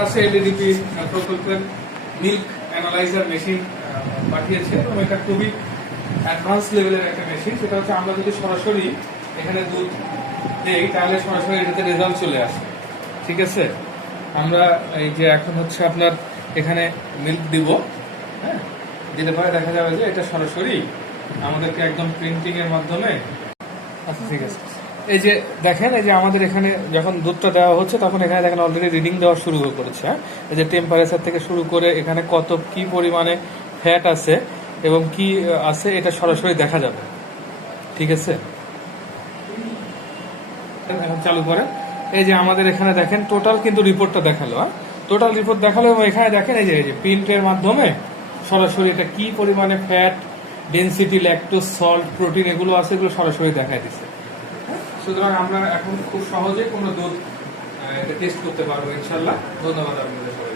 কাছে এলডিডিপি প্রকল্পের milk analyser machine পাঠিয়েছে এবং এটা খুবই অ্যাডভান্স লেভেলের একটা মেশিন। সেটা হচ্ছে আমরা যদি সরাসরি এখানে দুধ দেই তাহলে সরাসরি এটাতে রেজাল্ট চলে আসে। ঠিক আছে, আমরা এই যে এখন হচ্ছে আপনার এখানে মিল্ক দিব, হ্যাঁ, দিলে পরে দেখা যাবে যে এটা সরাসরি আমাদেরকে একদম প্রিন্টিং এর মাধ্যমে। আচ্ছা ঠিক আছে, এই যে দেখেন এই যে আমাদের এখানে যখন দুধটা দেওয়া হচ্ছে তখন এখানে দেখেন অলরেডি রিডিং দেওয়া শুরু করেছে। হ্যাঁ, এই যে টেম্পারেচার থেকে শুরু করে এখানে কত কি পরিমাণে ফ্যাট আছে এবং কি আছে এটা সরাসরি দেখা যাবে। ঠিক আছে, এখন চালু করেন। এই যে আমাদের এখানে দেখেন টোটাল কিন্তু রিপোর্টটা দেখালো। টোটাল রিপোর্ট দেখালো এবং এখানে দেখেন এই যে প্রিন্টের মাধ্যমে সরাসরি এটা কি পরিমাণে fat, density, lactose, salt, protein এগুলো আছে, এগুলো সরাসরি দেখাই দিচ্ছে। সুতরাং আমরা এখন খুব সহজে কোনো দুধ টেস্ট করতে পারবো ইনশাল্লাহ। ধন্যবাদ আপনাদের সবাই।